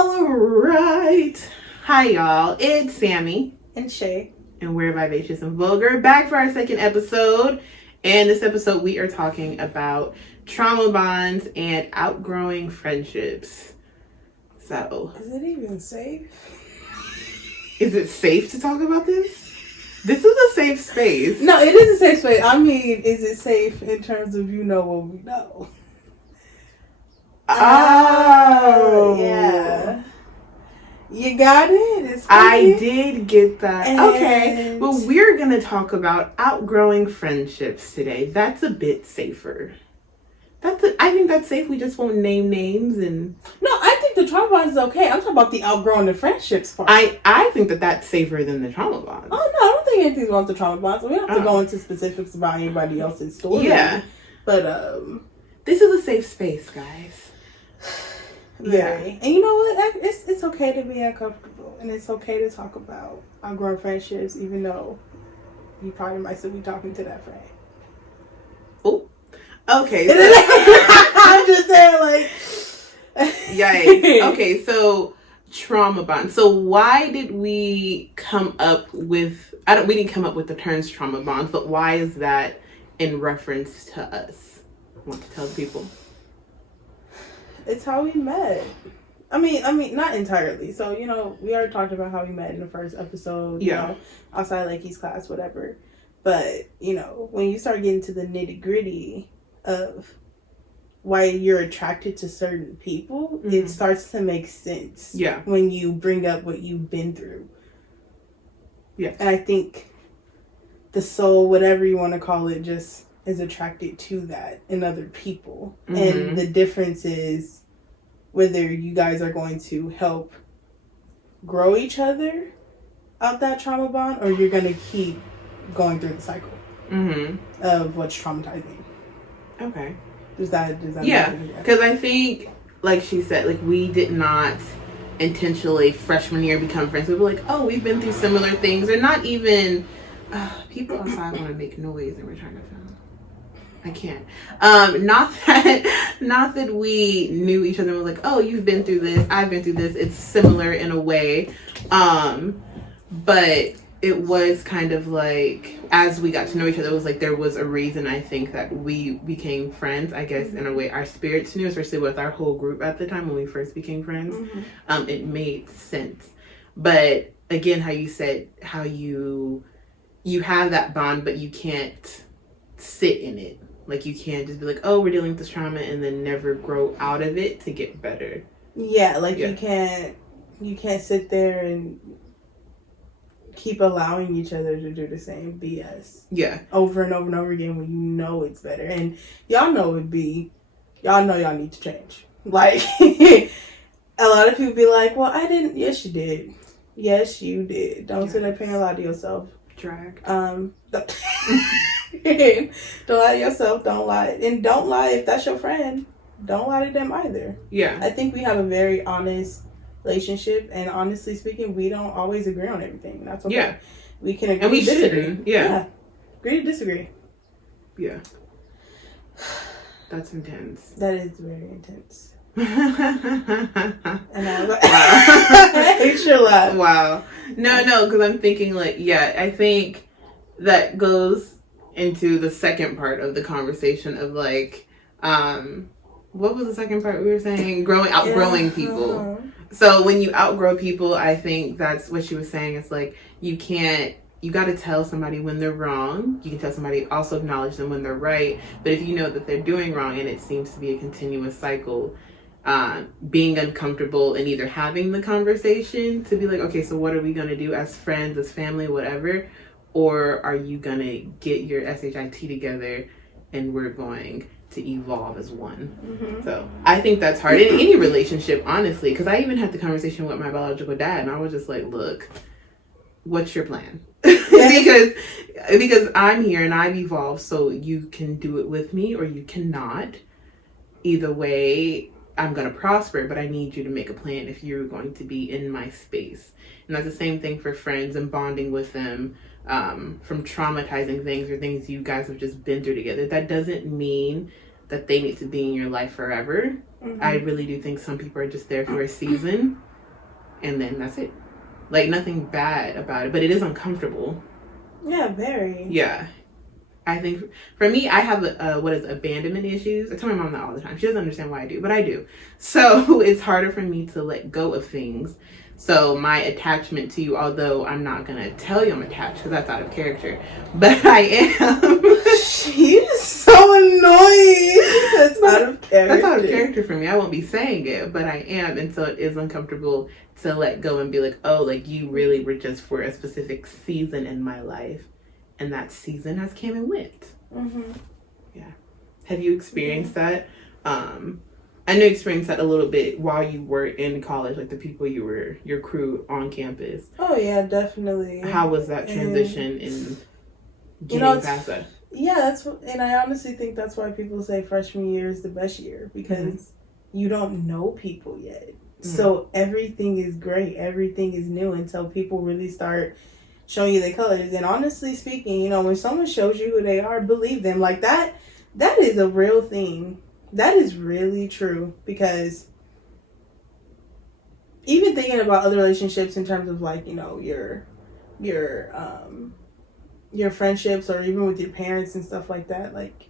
All right. Hi, y'all. It's Sammy. And Shay. And we're Vivacious and Vulgar, back for our second episode. And this episode, we are talking about trauma bonds and outgrowing friendships. So, is it even safe? Is it safe to talk about this? This is a safe space. No, it is a safe space. I mean, is it safe in terms of you know what we know? Yeah. You got it? I did get that. Okay. Well, we're going to talk about outgrowing friendships today. That's a bit safer. I think that's safe. We just won't name names and... No, I think the trauma bond is okay. I'm talking about the outgrowing the friendships part. I think that's safer than the trauma bond. Oh, no, I don't think anything's wrong with the trauma bond. So we don't have to go into specifics about anybody else's story. Yeah. But, this is a safe space, guys. Yeah. And you know what? It's okay to be uncomfortable. And it's okay to talk about outgrowing friendships, even though you probably might still be talking to that friend. Oh. Okay. So I'm just saying, like... Yikes. Okay, so trauma bond. So why did we come up with... we didn't come up with the terms trauma bonds, but why is that in reference to us? Want to tell the people? It's how we met. I mean, not entirely. So, we already talked about how we met in the first episode, outside Lakey's class, whatever. But, when you start getting to the nitty gritty of why you're attracted to certain people, it starts to make sense. Yeah. When you bring up what you've been through. Yeah. And I think the soul, whatever you want to call it, just is attracted to that in other people. And the difference is whether you guys are going to help grow each other out that trauma bond, or you're going to keep going through the cycle of what's traumatizing. Okay. Does that yeah, because I think, like she said, like, we did not intentionally freshman year become friends. We were like, oh, we've been through similar things. Or not even people outside want to make noise and we're trying to film. I can't. Not that we knew each other and was like, oh, you've been through this, I've been through this. It's similar in a way. But it was kind of like, as we got to know each other, it was like there was a reason, I think, that we became friends. I guess in a way our spirits knew, especially with our whole group at the time when we first became friends. It made sense. But again, how you said how you have that bond, but you can't sit in it. Like, you can't just be like, oh, we're dealing with this trauma and then never grow out of it to get better. Yeah, like you can't sit there and keep allowing each other to do the same BS. Yeah. Over and over and over again when you know it's better. And y'all know y'all need to change. Like, a lot of people be like, well, I didn't. Yes, you did. Yes, you did. Don't sit there paying a lot to yourself. Drag. Don't lie to yourself. Don't lie. And don't lie if that's your friend. Don't lie to them either. Yeah. I think we have a very honest relationship, and honestly speaking, we don't always agree on everything. That's okay. Yeah. We can agree and we to disagree. shouldn't. Yeah. Agree to disagree. Yeah. That's intense. That is very intense. And I was like, I hate your laugh. Wow. No, because I'm thinking, like, I think that goes into the second part of the conversation of, like, what was the second part we were saying? Outgrowing people. So when you outgrow people, I think that's what she was saying. It's like, you got to tell somebody when they're wrong. You can tell somebody, also acknowledge them when they're right. But if you know that they're doing wrong and it seems to be a continuous cycle, being uncomfortable and either having the conversation to be like, okay, so what are we going to do as friends, as family, whatever? Or are you going to get your SHIT together and we're going to evolve as one? So I think that's hard in any relationship, honestly, because I even had the conversation with my biological dad and I was just like, look, what's your plan? because I'm here and I've evolved, so you can do it with me or you cannot. Either way, I'm going to prosper, but I need you to make a plan if you're going to be in my space. And that's the same thing for friends and bonding with them, from traumatizing things or things you guys have just been through together. That doesn't mean that they need to be in your life forever. I really do think some people are just there for a season. and then that's it. Like, nothing bad about it, but it is uncomfortable. Yeah, very. Yeah. I think for me, I have abandonment issues. I tell my mom that all the time. She doesn't understand why I do, but I do. So it's harder for me to let go of things. So my attachment to you, although I'm not going to tell you I'm attached because that's out of character, but I am. She's so annoying. That's out of character. That's out of character for me. I won't be saying it, but I am. And so it is uncomfortable to let go and be like, oh, like you really were just for a specific season in my life. And that season has came and went. Mm-hmm. Yeah. Have you experienced that? I know you experienced that a little bit while you were in college, like the people your crew on campus. Oh, yeah, definitely. How was that transition in getting past that? Yeah, and I honestly think that's why people say freshman year is the best year, because you don't know people yet. Mm-hmm. So everything is great. Everything is new until people really start showing you their colors. And honestly speaking, you know, when someone shows you who they are, believe them. Like that is a real thing. That is really true, because even thinking about other relationships in terms of like, you know, your friendships or even with your parents and stuff like that, like,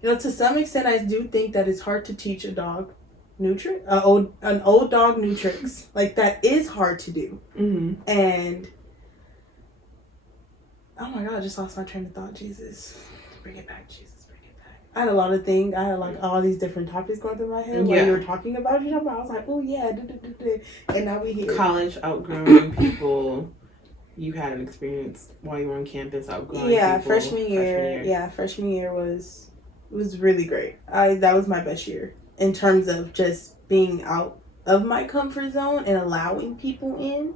you know, to some extent I do think that it's hard to teach a dog an old dog new tricks. Like that is hard to do. Mm-hmm. And oh my God, I just lost my train of thought. Jesus, bring it back, Jesus. I had a lot of things. I had like all these different topics going through my head while you were talking about it. I was like, oh yeah, and now we here. College, outgrowing people. You had an experience while you were on campus outgrowing people. Freshman year. Yeah, freshman year was really great. That was my best year in terms of just being out of my comfort zone and allowing people in,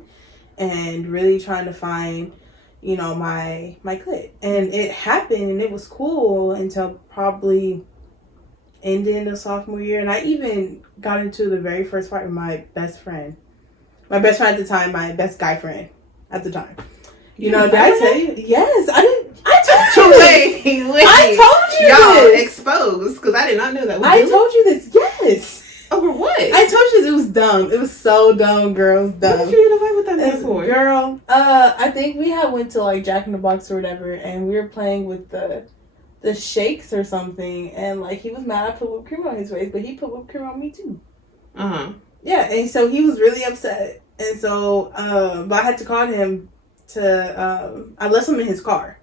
and really trying to find, you know, my clique. And it happened and it was cool until probably ending of sophomore year. And I even got into the very first fight with my best friend. My best friend at the time, my best guy friend at the time. You know, did I tell you? Yes, I didn't. I told you this. Wait. I told you Y'all this. Exposed, because I did not know that. I told you this. Yes. Over what? I told you this. It was dumb. It was so dumb, girls. Dumb. What did you fight with that man for? Girl, I think we went to like Jack in the Box or whatever, and we were playing with the shakes or something, and like he was mad I put whipped cream on his face, but he put whipped cream on me too. Yeah, and so he was really upset, and so but I had to call him to I left him in his car.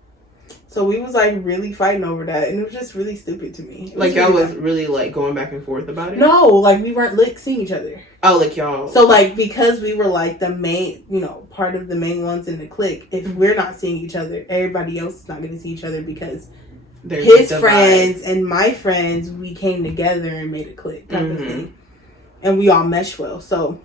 So we was like really fighting over that, and it was just really stupid to me. Like y'all was really like going back and forth about it? No, like we weren't seeing each other. Oh, like y'all. So like because we were like the main, you know, part of the main ones in the clique, if we're not seeing each other, everybody else is not going to see each other, because his friends and my friends, we came together and made a clique type of thing. And we all mesh well. So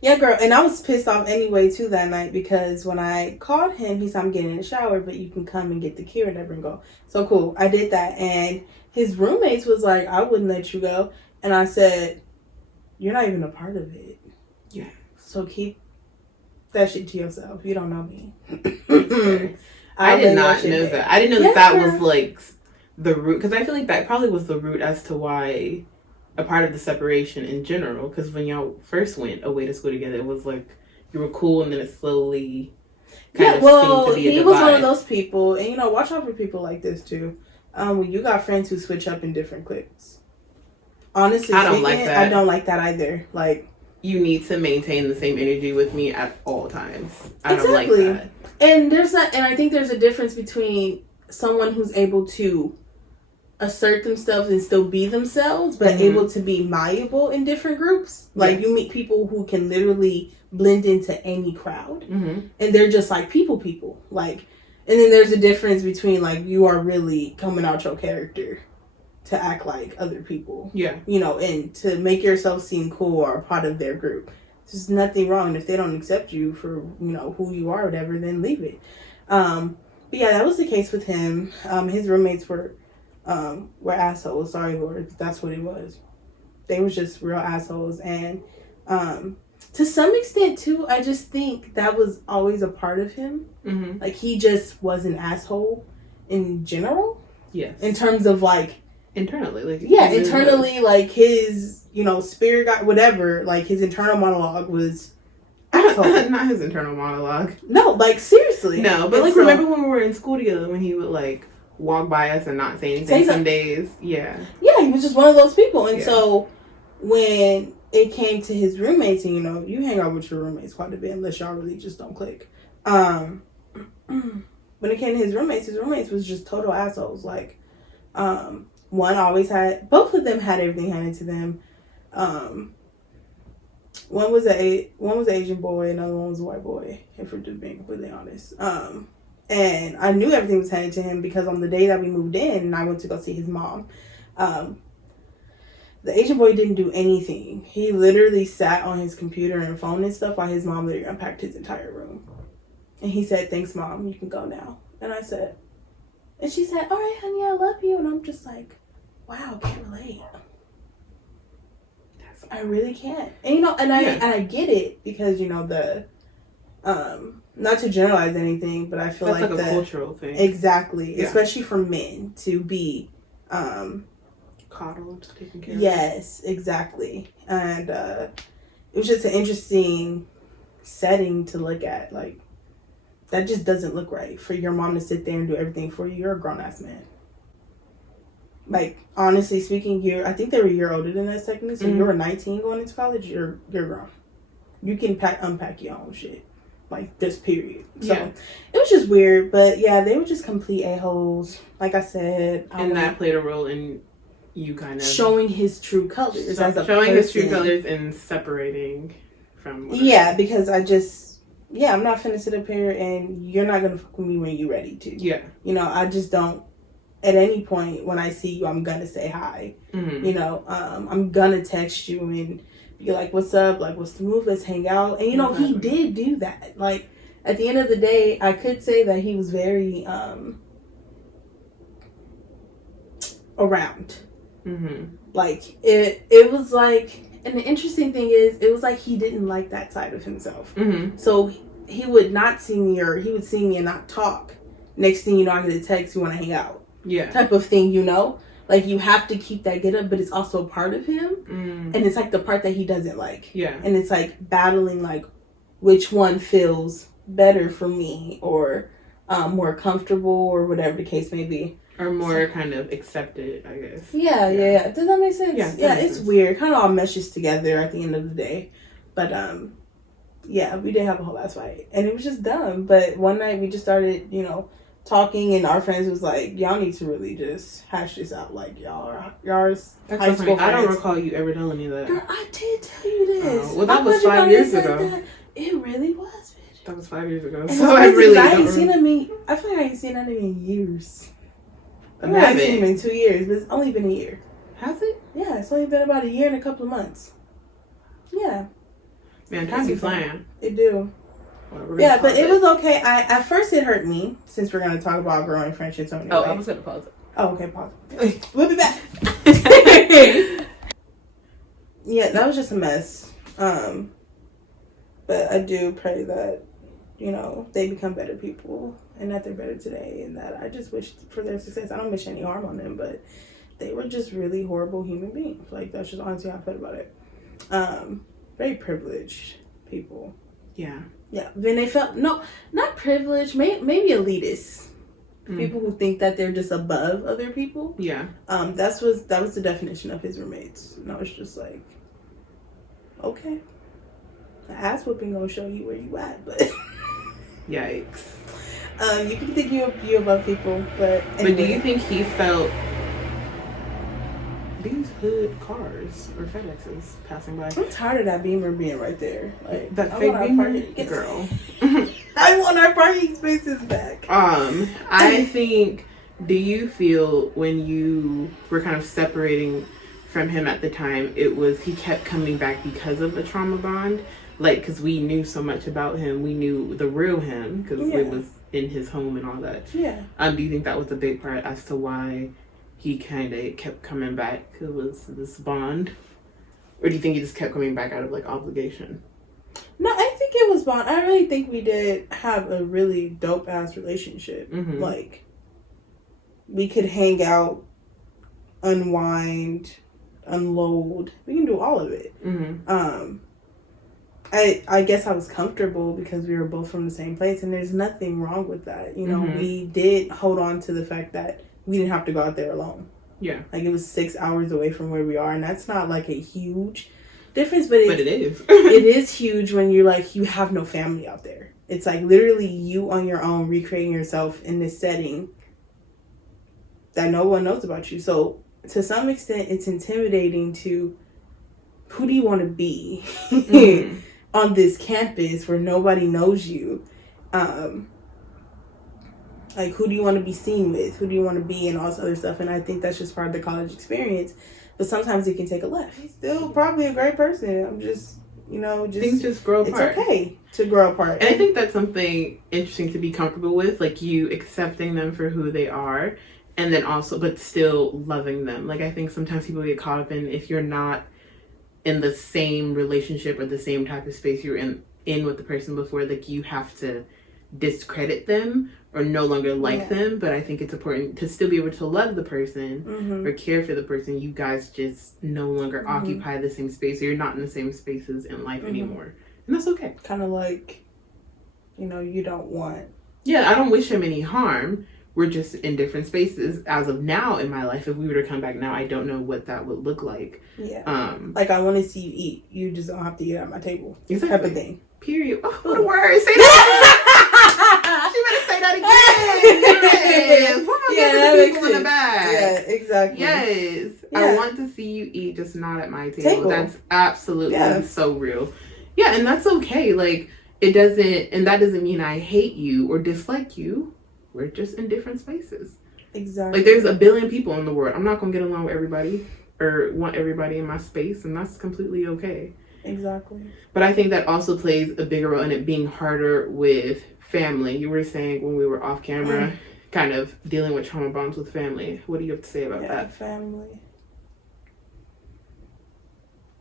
yeah, girl, and I was pissed off anyway, too, that night, because when I called him, he said, I'm getting in the shower, but you can come and get the key or whatever and go. So, cool. I did that, and his roommates was like, I wouldn't let you go. And I said, you're not even a part of it. Yeah. So, keep that shit to yourself. You don't know me. I did not know that. I didn't know that was, like, the root, because I feel like that probably was the root as to why a part of the separation in general, because when y'all first went away to school together, it was like you were cool, and then it slowly kind of seemed to be a divide. He was one of those people, and you know, watch out for people like this too. When you got friends who switch up in different cliques. Honestly, I don't like that. I don't like that either. Like, you need to maintain the same energy with me at all times. I don't like that. And I think there's a difference between someone who's able to assert themselves and still be themselves, but able to be malleable in different groups. Like, you meet people who can literally blend into any crowd, and they're just like people. Like, and then there's a difference between like you are really coming out your character to act like other people. Yeah, you know, and to make yourself seem cool or a part of their group. There's nothing wrong. If they don't accept you for, you know, who you are, or whatever, then leave it. But yeah, that was the case with him. His roommates were assholes. Sorry, Lord, but that's what it was. They was just real assholes. And to some extent too, I just think that was always a part of him. Like, he just was an asshole in general. Yes. In terms of like internally, like internally, like his, you know, spirit got whatever. Like, his internal monologue was asshole. Not his internal monologue. No, like, seriously. No, but, like, remember when we were in school together when he would, like, walk by us and not say anything some days? Yeah. Yeah, he was just one of those people. And so when it came to his roommates, and, you know, you hang out with your roommates quite a bit unless y'all really just don't click. When it came to his roommates was just total assholes. Like, both of them had everything handed to them. One was an Asian boy, another one was a white boy, if we're just being completely honest. And I knew everything was handed to him because on the day that we moved in and I went to go see his mom, the Asian boy didn't do anything. He literally sat on his computer and phone and stuff while his mom literally unpacked his entire room. And he said, "Thanks, Mom, you can go now." And she said, "All right, honey, I love you." And I'm just like, wow, can't relate. I really can't. And, you know, and I get it because, you know, not to generalize anything, but I feel that's like a cultural thing. Exactly. Yeah. Especially for men to be coddled, taken care of. Yes, exactly. And it was just an interesting setting to look at. Like, that just doesn't look right for your mom to sit there and do everything for you. You're a grown-ass man. Like, honestly speaking, I think they were a year older than us technically, so you were 19 going into college, you're grown. You can unpack your own shit. Like, this period. So, it was just weird, but yeah, they were just complete a-holes. Like I said. And that played a role in you kind of... showing his true colors. Showing his true colors and separating from... Yeah, because I'm not finna sit up here and you're not gonna fuck with me when you're ready to. Yeah. You know, I just don't... At any point when I see you, I'm gonna say hi. Mm-hmm. You know, I'm gonna text you and be like, "What's up? Like, what's the move? Let's hang out." And, you know, he did do that. Like, at the end of the day, I could say that he was very around. Mm-hmm. Like, it was like, and the interesting thing is, it was like he didn't like that side of himself. Mm-hmm. So he would not see me, or he would see me and not talk. Next thing you know, I get a text, "You want to hang out?" Yeah. Type of thing, you know? Like, you have to keep that get up, but it's also a part of him. Mm. And it's like the part that he doesn't like. Yeah. And it's like battling, like, which one feels better for me or more comfortable or whatever the case may be. Or more kind of accepted, I guess. Yeah. Does that make sense? Yeah, it's weird. Kind of all meshes together at the end of the day. But, yeah, we did have a whole ass fight. And it was just dumb. But one night we just started, you know, talking, and our friends was like, "Y'all need to really just hash this out. Like, y'all's high school friends." I don't recall you ever telling me that. Girl, I did tell you this. Well, that was 5 years ago. It really was, bitch. That was 5 years ago. And so I really I ain't seen him I feel like I ain't seen him in years. I haven't seen him in 2 years, but it's only been a year. Has it? Yeah, it's only been about a year and a couple of months. Yeah. Man, time be flying. It do. Yeah, but it was okay. At first it hurt me, since we're going to talk about growing friendships. Anyway. Oh, I was going to pause it. Oh, okay, pause it. We'll be back. Yeah, that was just a mess. But I do pray that, you know, they become better people and that they're better today, and that I just wish for their success. I don't wish any harm on them, but they were just really horrible human beings. Like, that's just honestly how I felt about it. Very privileged people. Yeah. Yeah, then they felt, no, not privileged, maybe elitist. People who think that they're just above other people. Yeah. That was the definition of his roommates. And I was just like, okay. The ass whooping gonna show you where you at, but. Yikes. You can think you above people, but anyway. But do you think he felt these hood cars or FedExes passing by? I'm tired of that Beamer being right there. Like, that fake Beamer, girl. I want our parking spaces back. I think. Do you feel when you were kind of separating from him at the time, he kept coming back because of a trauma bond? Like, because we knew so much about him, we knew the real him because it was in his home and all that. Yeah. Do you think that was a big part as to why he kind of kept coming back? It was this bond, or do you think he just kept coming back out of like obligation? No, I think it was bond. I really think we did have a really dope ass relationship. Mm-hmm. Like, we could hang out, unwind, unload. We can do all of it. Mm-hmm. I guess I was comfortable because we were both from the same place, and there's nothing wrong with that. You know, we did hold on to the fact that we didn't have to go out there alone. Yeah. Like, it was 6 hours away from where we are, and that's not, like, a huge difference, but it is. It is huge when you're, like, you have no family out there. It's, like, literally you on your own recreating yourself in this setting that no one knows about you. So, to some extent, it's intimidating to, who do you want to be on this campus where nobody knows you? Like, who do you want to be seen with? Who do you want to be, and all this other stuff? And I think that's just part of the college experience. But sometimes it can take a left. He's still probably a great person. I'm just, things just grow apart. It's okay to grow apart. And I think that's something interesting to be comfortable with, like you accepting them for who they are, and then also, but still loving them. Like, I think sometimes people get caught up in, if you're not in the same relationship or the same type of space you're in with the person before, like, you have to discredit them or no longer like them. But I think it's important to still be able to love the person or care for the person. You guys just no longer occupy the same space, or you're not in the same spaces in life anymore, and that's okay. Kind of like, you don't want, I don't wish him any harm. We're just in different spaces as of now in my life. If we were to come back now, I don't know what that would look like. Like, I want to see you eat, you just don't have to eat at my table. Exactly. Type of thing. Period. Oh, what a word. Say that. She better say that again. Yes. That makes sense. In the back. Yeah, exactly. Yes. Yeah. I want to see you eat, just not at my table. That's absolutely so real. Yeah, and that's okay. Like, that doesn't mean I hate you or dislike you. We're just in different spaces. Exactly. Like, there's a billion people in the world. I'm not going to get along with everybody or want everybody in my space, and that's completely okay. Exactly. But I think that also plays a bigger role in it being harder with family. You were saying when we were off camera, kind of dealing with trauma bonds with family. What do you have to say about that? Family.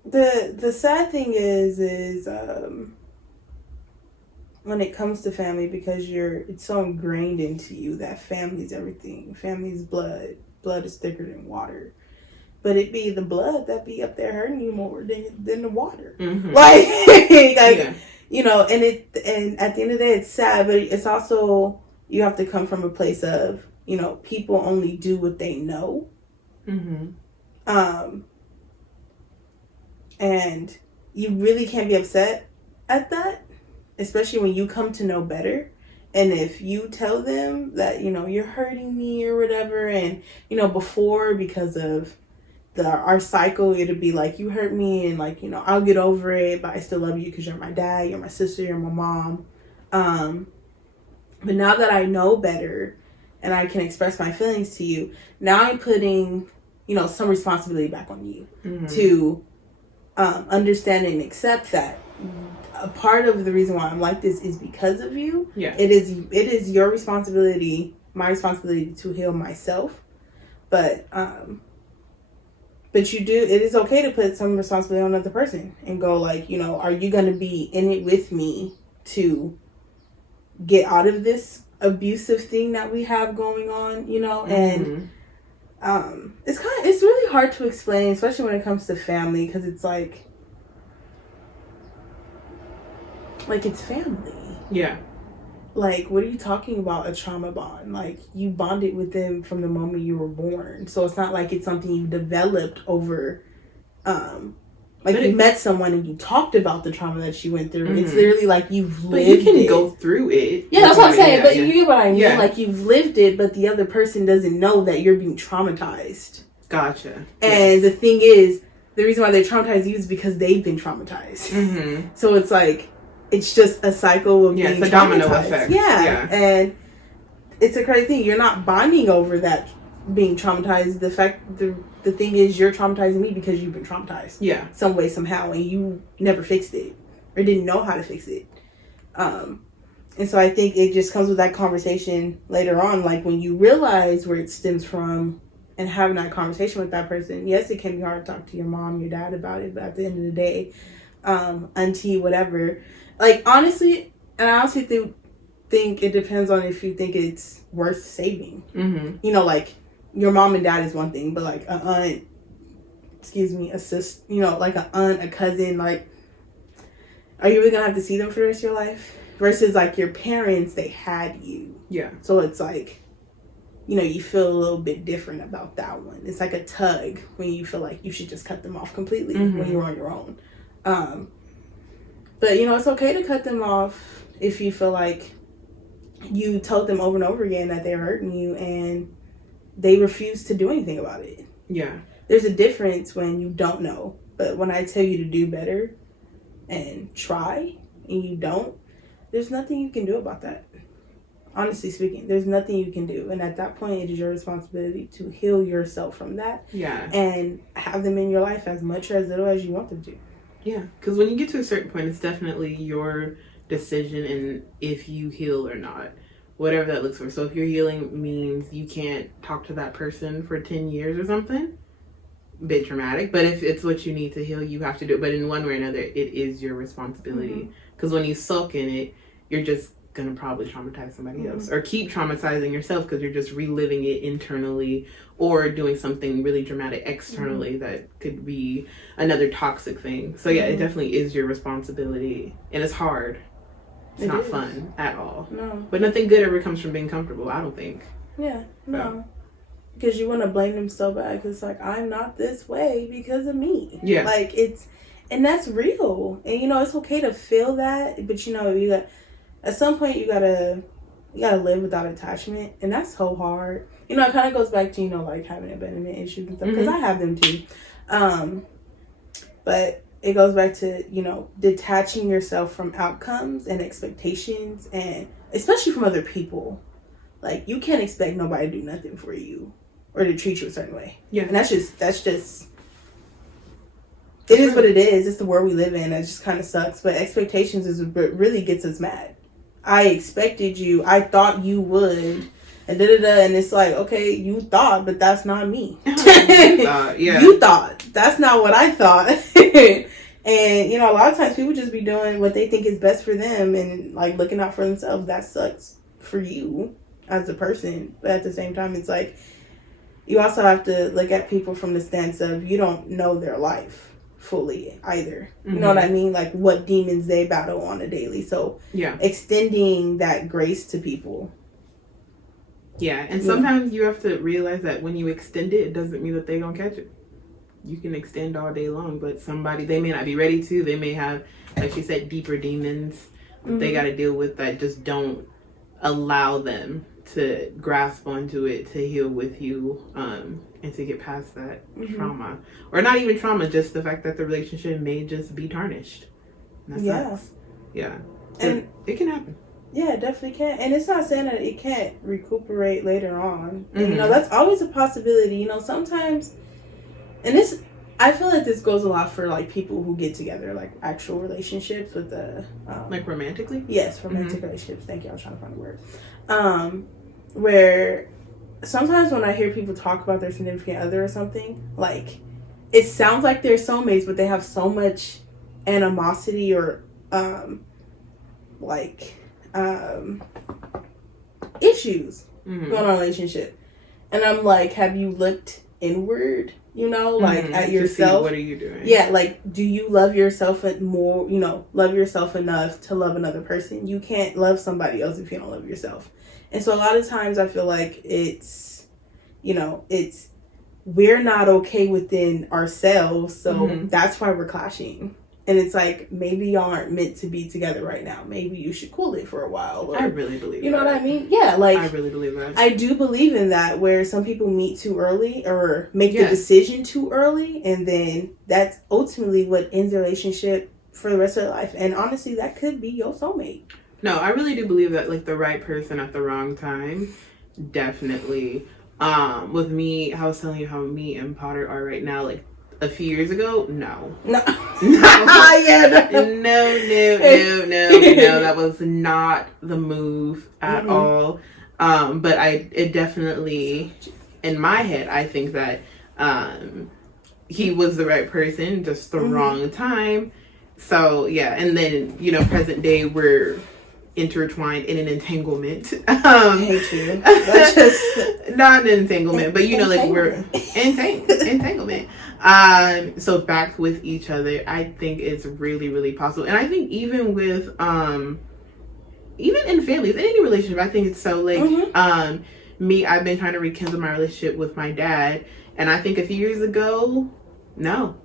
The sad thing is when it comes to family, because it's so ingrained into you that family's everything. Family's blood. Blood is thicker than water. But it be the blood that be up there hurting you more than the water. Like, and at the end of the day, it's sad, but it's also, you have to come from a place of, people only do what they know. And you really can't be upset at that, especially when you come to know better. And if you tell them that, you're hurting me or whatever, and, before, because of our cycle, it'd be like, you hurt me, and like, I'll get over it, but I still love you because you're my dad, you're my sister, you're my mom. But now that I know better and I can express my feelings to you, now I'm putting, some responsibility back on you to understand and accept that a part of the reason why I'm like this is because of you. It is your responsibility, my responsibility to heal myself. But it is okay to put some responsibility on another person and go like, are you going to be in it with me to get out of this abusive thing that we have going on, And it's really hard to explain, especially when it comes to family, because it's like it's family. Yeah. Like, what are you talking about, a trauma bond? Like, you bonded with them from the moment you were born. So it's not like it's something you developed over, you met someone and you talked about the trauma that you went through. It's literally like you've lived it. But you can go through it. Yeah, that's what I'm saying. But you get what I mean? Yeah. Like, you've lived it, but the other person doesn't know that you're being traumatized. Gotcha. And the thing is, the reason why they traumatize you is because they've been traumatized. So it's like, it's just a cycle of being it's a domino effect. Yeah. And it's a crazy thing. You're not bonding over that being traumatized. The thing is, you're traumatizing me because you've been traumatized. Yeah. Some way, somehow, and you never fixed it or didn't know how to fix it. And so I think it just comes with that conversation later on, like when you realize where it stems from and having that conversation with that person. Yes, it can be hard to talk to your mom, your dad about it, but at the end of the day, auntie, whatever. Like, honestly, and I honestly think it depends on if you think it's worth saving. Like, your mom and dad is one thing, but like a sister, like an aunt, a cousin, like, are you really gonna have to see them for the rest of your life? Versus like your parents, they had you. Yeah. So it's like, you know, you feel a little bit different about that one. It's like a tug when you feel like you should just cut them off completely when you're on your own. But, you know, it's okay to cut them off if you feel like you told them over and over again that they're hurting you and they refuse to do anything about it. Yeah. There's a difference when you don't know. But when I tell you to do better and try and you don't, there's nothing you can do about that. Honestly speaking, there's nothing you can do. And at that point, it is your responsibility to heal yourself from that. Yeah. And have them in your life as much or as little as you want them to. Yeah. Because when you get to a certain point, it's definitely your decision and if you heal or not. Whatever that looks for. So if your healing means you can't talk to that person for 10 years or something, bit dramatic. But if it's what you need to heal, you have to do it. But in one way or another, it is your responsibility. Because when you sulk in it, you're just gonna probably traumatize somebody else or keep traumatizing yourself because you're just reliving it internally or doing something really dramatic externally that could be another toxic thing. So yeah, it definitely is your responsibility and it's hard. It's not fun at all. No. But nothing good ever comes from being comfortable, I don't think. Yeah, no. Because you want to blame them so bad because it's like, I'm not this way because of me. Yeah. Like and that's real. And you know, it's okay to feel that, but you know, at some point you gotta live without attachment, and that's so hard. You know, it kind of goes back to, you know, like having abandonment issues and stuff, because I have them too. But it goes back to, you know, detaching yourself from outcomes and expectations, and especially from other people. Like, you can't expect nobody to do nothing for you or to treat you a certain way. Yeah, and that's just. It is what it is. It's the world we live in. It just kind of sucks. But expectations is what really gets us mad. I expected you. I thought you would. And da-da-da. And it's like, okay, you thought, but that's not me. Yeah. You thought. That's not what I thought. And, you know, a lot of times people just be doing what they think is best for them and, like, looking out for themselves. That sucks for you as a person. But at the same time, it's like, you also have to look at people from the stance of you don't know their life fully either. You know what I mean? Like, what demons they battle on a daily. So extending that grace to people. Yeah, and sometimes you have to realize that when you extend it, it doesn't mean that they gonna catch it. You can extend all day long, but somebody, they may not be ready to. They may have, like she said, deeper demons that they got to deal with that just don't allow them to grasp onto it, to heal with you, and to get past that trauma. Or not even trauma, just the fact that the relationship may just be tarnished. And that sucks. Yeah. And it can happen. Yeah, it definitely can. And it's not saying that it can't recuperate later on. And, you know, that's always a possibility. You know, sometimes, and this, I feel like this goes a lot for, like, people who get together, like, actual relationships with the... like, romantically? Yes, romantic relationships. Thank you. I was trying to find a word. Where sometimes when I hear people talk about their significant other or something, like, it sounds like they're soulmates, but they have so much animosity or, issues going on in a relationship. And I'm like, have you looked inward, you know, like at yourself? What are you doing? Yeah, like, do you love yourself more, you know, love yourself enough to love another person? You can't love somebody else if you don't love yourself. And so a lot of times I feel like it's, you know, we're not okay within ourselves. So that's why we're clashing. And it's like, maybe y'all aren't meant to be together right now. Maybe you should cool it for a while. Or, I really believe you know what I mean? Yeah, like, I really believe that. I do believe in that, where some people meet too early or make the decision too early. And then that's ultimately what ends the relationship for the rest of their life. And honestly, that could be your soulmate. No, I really do believe that, like, the right person at the wrong time, definitely. With me, I was telling you how me and Potter are right now, like, a few years ago, no. No. That was not the move at all. But it definitely, in my head, I think that he was the right person, just the wrong time. So, yeah, and then, you know, present day, we're intertwined in an entanglement. I hate you. That's just not an entanglement, but you know, like, we're entanglement. So back with each other, I think it's really, really possible. And I think even with, even in families, in any relationship, I think it's so, like, me, I've been trying to rekindle my relationship with my dad. And I think a few years ago, no,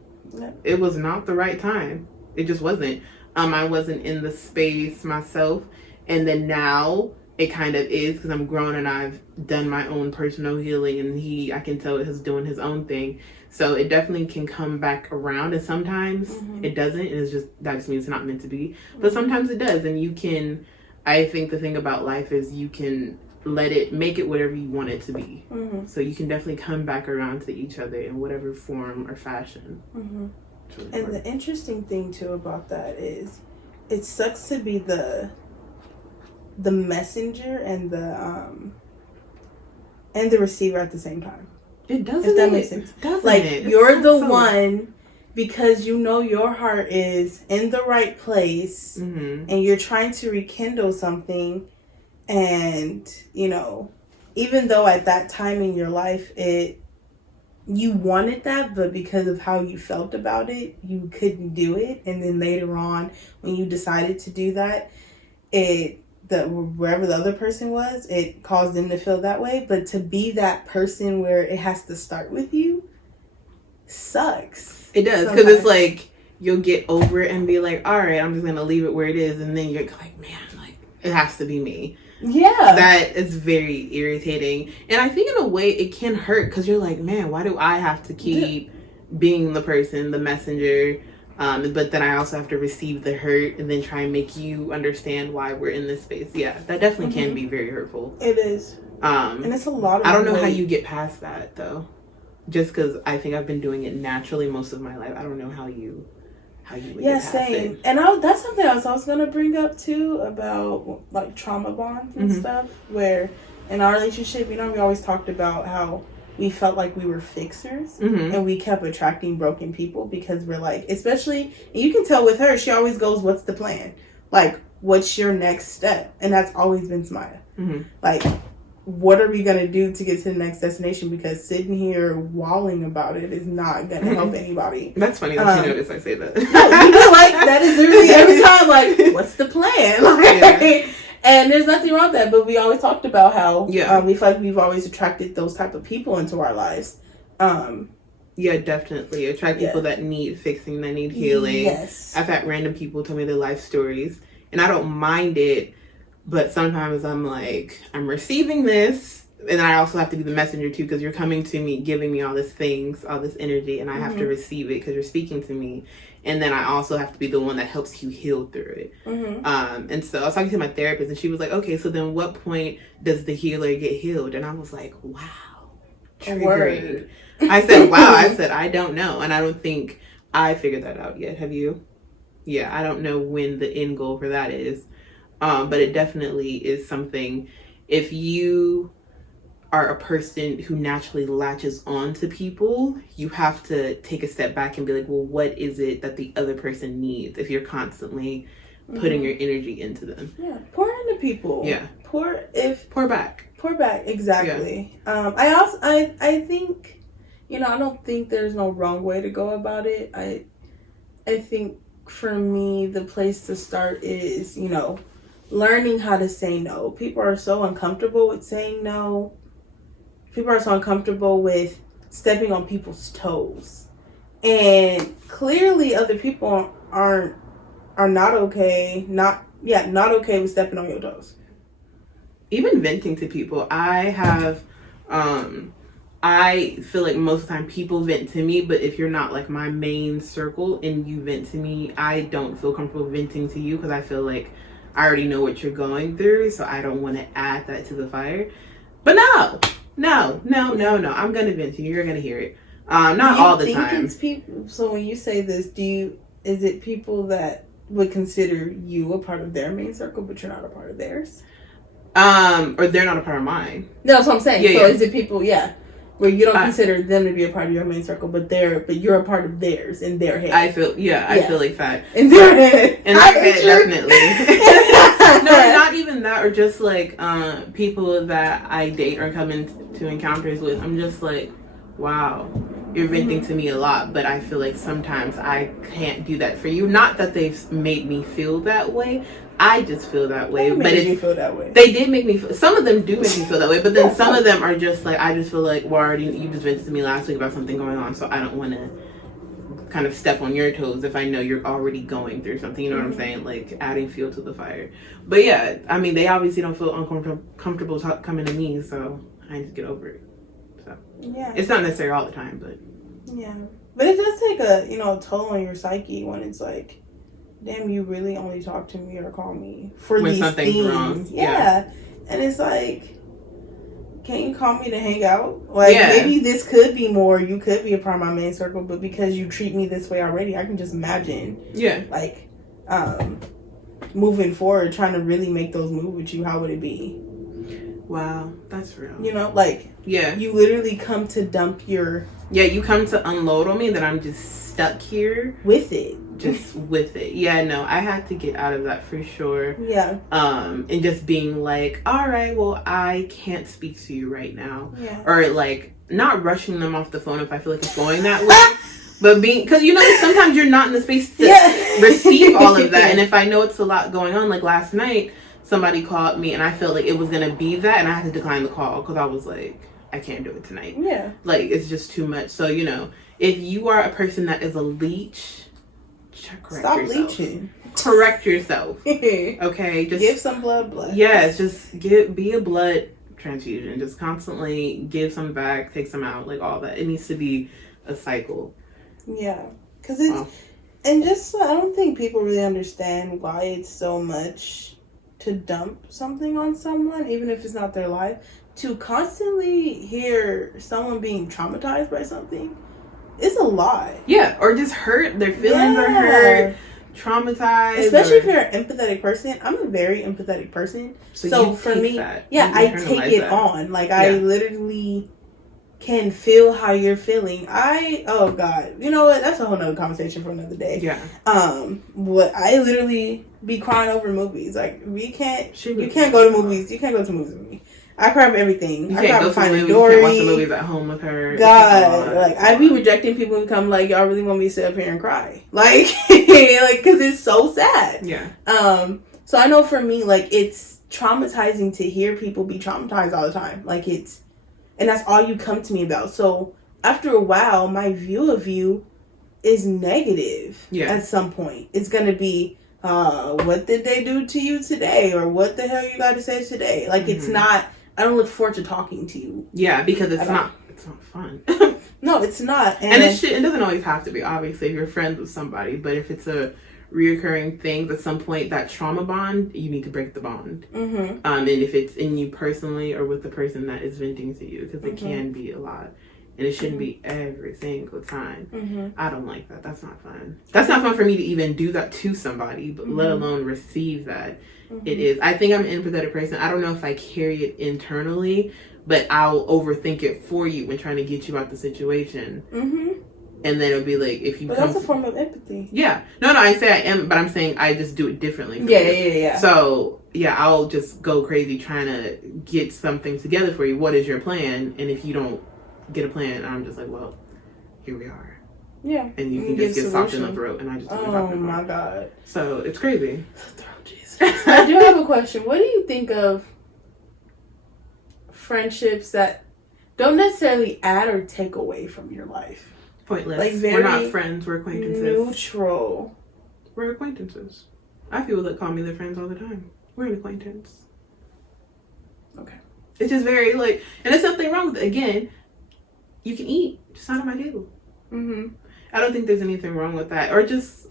it was not the right time. It just wasn't. I wasn't in the space myself. And then now it kind of is, because I'm grown and I've done my own personal healing, and I can tell he's doing his own thing. So it definitely can come back around, and sometimes it doesn't, and that just means it's not meant to be. But sometimes it does, and you can, I think the thing about life is you can make it whatever you want it to be. So you can definitely come back around to each other in whatever form or fashion. Really and the interesting thing too about that is, it sucks to be the messenger and the receiver at the same time. It doesn't. If that makes sense. You're the one, because you know your heart is in the right place, and you're trying to rekindle something, and you know, even though at that time in your life you wanted that, but because of how you felt about it, you couldn't do it, and then later on when you decided to do that, wherever the other person was, it caused them to feel that way. But to be that person where it has to start with you sucks. It does, because it's like you'll get over it and be like, all right, I'm just gonna leave it where it is, and then you're like, man, like, it has to be me. Yeah, that is very irritating. And I think in a way it can hurt, because you're like, man, why do I have to keep being the person, the messenger? But then I also have to receive the hurt and then try and make you understand why we're in this space. Yeah, that definitely can be very hurtful. It is. And it's a lot of I don't know how you get past that, though. Just because I think I've been doing it naturally most of my life. I don't know how you would get past same. it. And that's something else I was going to bring up, too, about, like, trauma bonds and stuff. Where in our relationship, you know, we always talked about how we felt like we were fixers, and we kept attracting broken people, because we're like, especially, and you can tell with her, she always goes, what's the plan? Like, what's your next step? And that's always been Smaya. Like, what are we going to do to get to the next destination? Because sitting here walling about it is not going to help anybody. That's funny that you notice I say that. No, you know, like, that is literally every time, like, what's the plan? Like, and there's nothing wrong with that, but we always talked about how we feel like we've always attracted those type of people into our lives. Yeah, definitely. Attract people that need fixing, that need healing. Yes. I've had random people tell me their life stories, and I don't mind it, but sometimes I'm like, I'm receiving this, and I also have to be the messenger too, because you're coming to me, giving me all these things, all this energy, and I have to receive it because you're speaking to me. And then I also have to be the one that helps you heal through it. And so I was talking to my therapist, and she was like, okay, so then what point does the healer get healed? And I was like, wow. Triggered. I said, wow. I said, I don't know. And I don't think I figured that out yet. Have you? Yeah, I don't know when the end goal for that is. But it definitely is something. If you are a person who naturally latches on to people, you have to take a step back and be like, well, what is it that the other person needs if you're constantly putting your energy into them? Yeah, pour into people. Yeah. Pour back. Exactly. Yeah. I think, you know, I don't think there's no wrong way to go about it. I think for me, the place to start is, you know, learning how to say no. People are so uncomfortable with saying no. People are so uncomfortable with stepping on people's toes. And clearly other people are not okay. Not okay with stepping on your toes. Even venting to people. I feel like most of the time people vent to me, but if you're not like my main circle and you vent to me, I don't feel comfortable venting to you, because I feel like I already know what you're going through, so I don't want to add that to the fire. But no. I'm gonna vent to you. You're gonna hear it. Not all the time. It's people. So when you say this, is it people that would consider you a part of their main circle, but you're not a part of theirs? Or they're not a part of mine. No, that's what I'm saying. Yeah, so is it people? Yeah. Where you don't consider them to be a part of your main circle, but you're a part of theirs in their head. I feel like that. In their head. In their head, definitely. No, not even that, or just like people that I date or come into encounters with. I'm just like, wow, you're venting to me a lot, but I feel like sometimes I can't do that for you. Not that they've made me feel that way. I just feel that way. They made you feel that way. They did make me feel, some of them do make me feel that way, but then some of them are just like, I just feel like, well, you just vented to me last week about something going on, so I don't want to kind of step on your toes if I know you're already going through something, you know what I'm saying? Like, adding fuel to the fire. But yeah, I mean, they obviously don't feel uncomfortable coming to me, so I just get over it. So yeah, it's not necessary all the time, but yeah, but it does take a toll on your psyche when it's like, damn, you really only talk to me or call me for when these something's things. Wrong. Yeah, and it's like, can you call me to hang out? Like, maybe this could be more, you could be a part of my main circle, but because you treat me this way already, I can just imagine. Yeah. Like, moving forward, trying to really make those moves with you, how would it be? Wow, that's real. You know, like, you literally come to dump your... Yeah, you come to unload on me that I'm just stuck here. With it. Just with it. Yeah, no, I had to get out of that for sure. Yeah. And just being like, all right, well, I can't speak to you right now. Yeah. Or like, not rushing them off the phone if I feel like it's going that way. But being, because sometimes you're not in the space to receive all of that. And if I know it's a lot going on, like last night, somebody called me and I felt like it was going to be that. And I had to decline the call because I was like, I can't do it tonight. Yeah. Like, it's just too much. So, if you are a person that is a leech, stop leeching. Correct yourself. Okay? Just give some blood. Yes, just be a blood transfusion. Just constantly give some back, take some out, like all that. It needs to be a cycle. Yeah. Because it's... And just, I don't think people really understand why it's so much to dump something on someone, even if it's not their life. To constantly hear someone being traumatized by something, it's a lot. Yeah, or just hurt. Their feelings are hurt, traumatized. Especially if you're an empathetic person. I'm a very empathetic person. So for me, I take it on. Like, I literally can feel how you're feeling. Oh God. You know what? That's a whole nother conversation for another day. Yeah. What I literally be crying over movies. Like, you can't go to movies. You can't go to movies with me. I cry for everything. You can't go to movies. You can't watch the movies at home with her. God, like, I be rejecting people who come like, y'all really want me to sit up here and cry, like, because it's so sad. Yeah. So I know for me, like, it's traumatizing to hear people be traumatized all the time. Like, and that's all you come to me about. So after a while, my view of you is negative. Yeah. At some point, it's gonna be, what did they do to you today, or what the hell you got to say today? Like, it's not. I don't look forward to talking to you. Yeah, because it's not fun. No, it's not. And it doesn't always have to be, obviously, if you're friends with somebody. But if it's a reoccurring thing, at some point, that trauma bond, you need to break the bond. Mm-hmm. And if it's in you personally or with the person that is venting to you, because it can be a lot. And it shouldn't be every single time. Mm-hmm. I don't like that. That's not fun. That's not fun for me to even do that to somebody, but let alone receive that. It is. I think I'm an empathetic person. I don't know if I carry it internally, but I'll overthink it for you when trying to get you out the situation. Mm-hmm. And then it'll be like, if you but that's a form of empathy. Yeah. No, I say I am, but I'm saying I just do it differently. Yeah. So, yeah, I'll just go crazy trying to get something together for you. What is your plan? And if you don't get a plan, I'm just like, well, here we are. Yeah. And you can just get socked in the throat, and I just don't talk Oh my God. So it's crazy. I do have a question. What do you think of friendships that don't necessarily add or take away from your life? Pointless. Like, we're not friends, we're acquaintances. Neutral. We're acquaintances. I have people that call me their friends all the time. We're an acquaintance. Okay. It's just very, like, and there's something wrong with it. Again, you can eat. Just not at my table. Mm-hmm. I don't think there's anything wrong with that. Or just,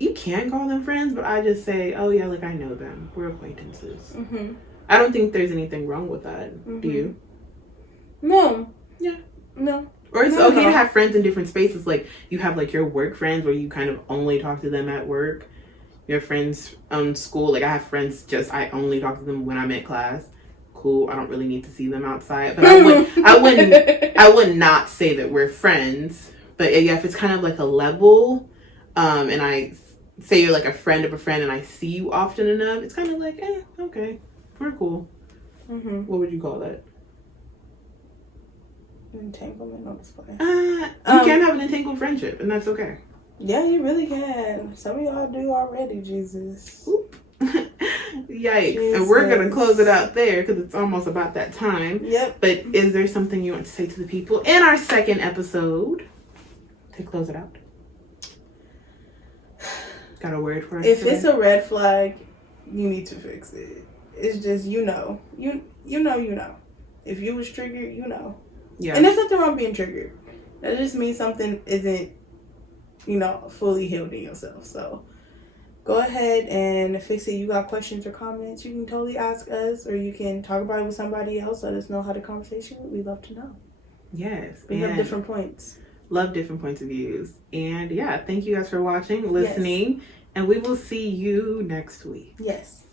you can call them friends, but I just say, oh yeah, like, I know them. We're acquaintances. Mm-hmm. I don't think there's anything wrong with that. Mm-hmm. Do you? No. Yeah. No. Or it's okay to have friends in different spaces. Like, you have, like, your work friends where you kind of only talk to them at work. Your friends school. Like, I have friends I only talk to them when I'm at class. Cool. I don't really need to see them outside. But I would not say that we're friends. But yeah, if it's kind of like a level, and I say you're like a friend of a friend and I see you often enough, it's kind of like, okay, we're cool. Mm-hmm. What would you call that? Entanglement on display. You can have an entangled friendship, and that's okay. Yeah, you really can. Some of y'all do already, Jesus. Oop. Yikes. Jesus. And we're going to close it out there because it's almost about that time. Yep. But is there something you want to say to the people in our second episode to close it out? Got a word for us? If today? it's a red flag, you need to fix it. It's just, you know. You know. If you was triggered, you know. Yeah. And there's nothing wrong being triggered. That just means something isn't, fully healed in yourself. So go ahead and fix it. You got questions or comments, you can totally ask us, or you can talk about it with somebody else. Let us know how the conversation went. We'd love to know. Yes. We have different points. Love different points of views. And yeah, thank you guys for watching, listening, yes. and we will see you next week. Yes.